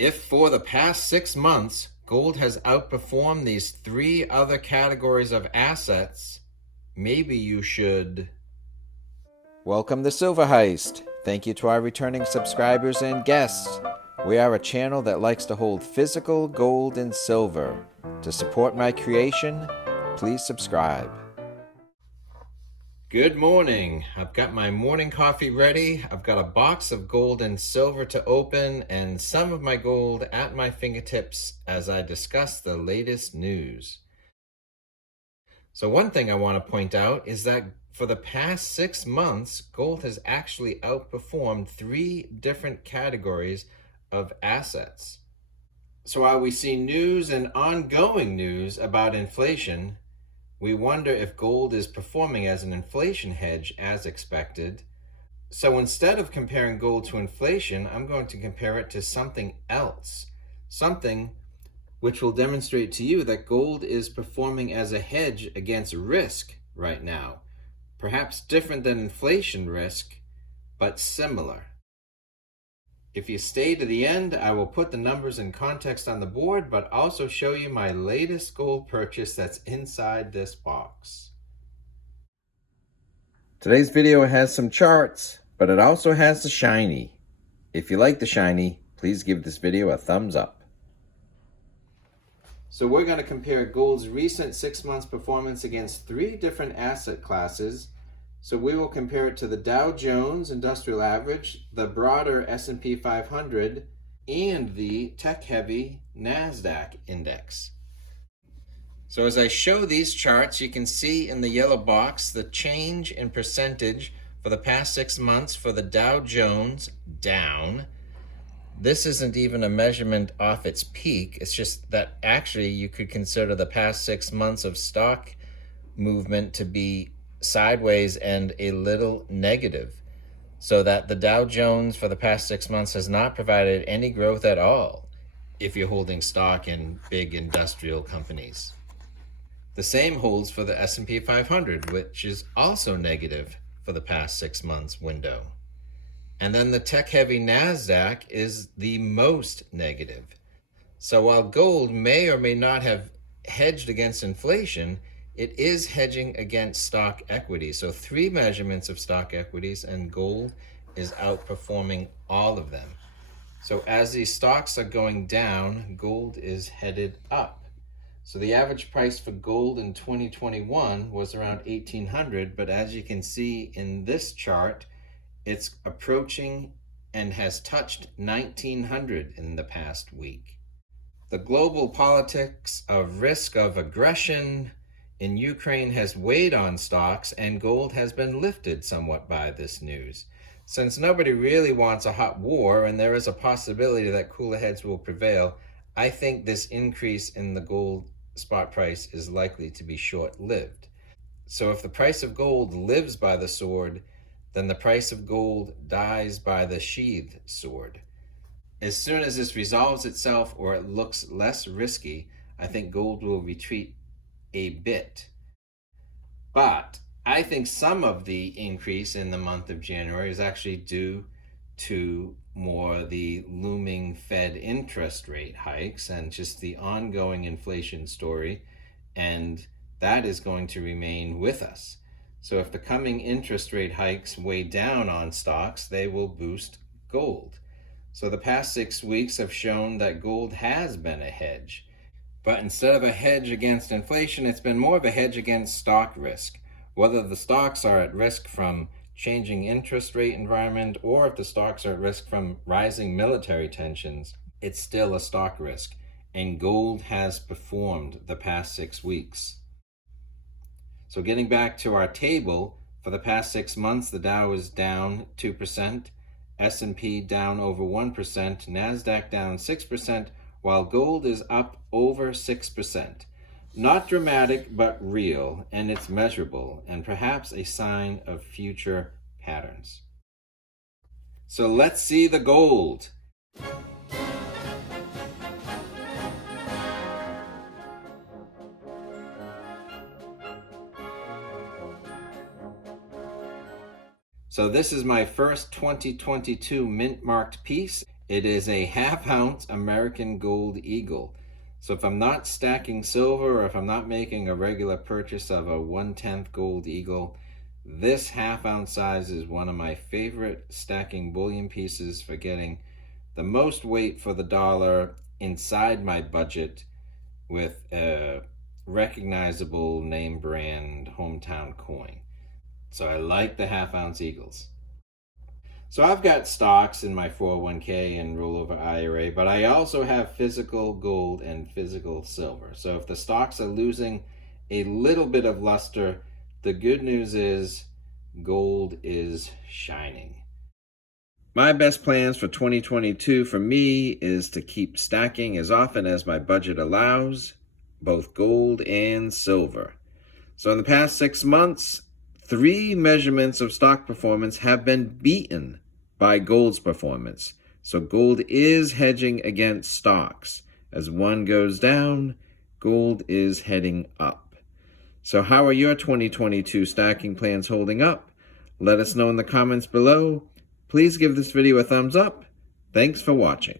If for the past 6 months, gold has outperformed these three other categories of assets, maybe you should. Welcome to Silver Heist. Thank you to our returning subscribers and guests. We are a channel that likes to hold physical gold and silver. To support my creation, please subscribe. Good morning. I've got my morning coffee ready. I've got a box of gold and silver to open and some of my gold at my fingertips as I discuss the latest news. So one thing I want to point out is that for the past 6 months, gold has actually outperformed three different categories of assets. So while we see news and ongoing news about inflation, we wonder if gold is performing as an inflation hedge as expected. So instead of comparing gold to inflation, I'm going to compare it to something else, something which will demonstrate to you that gold is performing as a hedge against risk right now. Perhaps different than inflation risk, but similar. If you stay to the end, I will put the numbers in context on the board, but also show you my latest gold purchase that's inside this box. Today's video has some charts, but it also has the shiny. If you like the shiny, please give this video a thumbs up. So we're going to compare gold's recent 6 months performance against three different asset classes. So we will compare it to the Dow Jones Industrial Average, the broader S&P 500, and the tech-heavy NASDAQ index. So as I show these charts, you can see in the yellow box the change in percentage for the past 6 months for the Dow Jones down. This isn't even a measurement off its peak. It's just that actually you could consider the past 6 months of stock movement to be sideways and a little negative, so that the Dow Jones for the past 6 months has not provided any growth at all if you're holding stock in big industrial companies. The same holds for the S&P 500, which is also negative for the past 6 months window. And then the tech-heavy NASDAQ is the most negative. So while gold may or may not have hedged against inflation, it is hedging against stock equities. So three measurements of stock equities, and gold is outperforming all of them. So as these stocks are going down, gold is headed up. So the average price for gold in 2021 was around $1,800, but as you can see in this chart, it's approaching and has touched $1,900 in the past week. The global politics of risk of aggression in Ukraine has weighed on stocks, and gold has been lifted somewhat by this news. Since nobody really wants a hot war and there is a possibility that cooler heads will prevail, I think this increase in the gold spot price is likely to be short-lived. So if the price of gold lives by the sword, then the price of gold dies by the sheathed sword. As soon as this resolves itself or it looks less risky, I think gold will retreat a bit. But I think some of the increase in the month of January is actually due to more the looming Fed interest rate hikes and just the ongoing inflation story, and that is going to remain with us. So if the coming interest rate hikes weigh down on stocks, they will boost gold. So the past 6 weeks have shown that gold has been a hedge. But instead of a hedge against inflation, it's been more of a hedge against stock risk. Whether the stocks are at risk from changing interest rate environment or if the stocks are at risk from rising military tensions, it's still a stock risk. And gold has performed the past 6 weeks. So getting back to our table, for the past 6 months, the Dow is down 2%, S&P down over 1%, NASDAQ down 6%, while gold is up over 6%. Not dramatic, but real, and it's measurable, and perhaps a sign of future patterns. So let's see the gold. So this is my first 2022 mint marked piece. It is a half-ounce American Gold Eagle. So if I'm not stacking silver, or if I'm not making a regular purchase of a 1/10 Gold Eagle, this half-ounce size is one of my favorite stacking bullion pieces for getting the most weight for the dollar inside my budget with a recognizable name brand hometown coin. So I like the half-ounce Eagles. So I've got stocks in my 401k and rollover IRA, but I also have physical gold and physical silver. So if the stocks are losing a little bit of luster, the good news is gold is shining. My best plans for 2022 for me is to keep stacking as often as my budget allows, both gold and silver. So in the past 6 months, 3 measurements of stock performance have been beaten by gold's performance. So gold is hedging against stocks. As one goes down, gold is heading up. So how are your 2022 stacking plans holding up? Let us know in the comments below. Please give this video a thumbs up. Thanks for watching.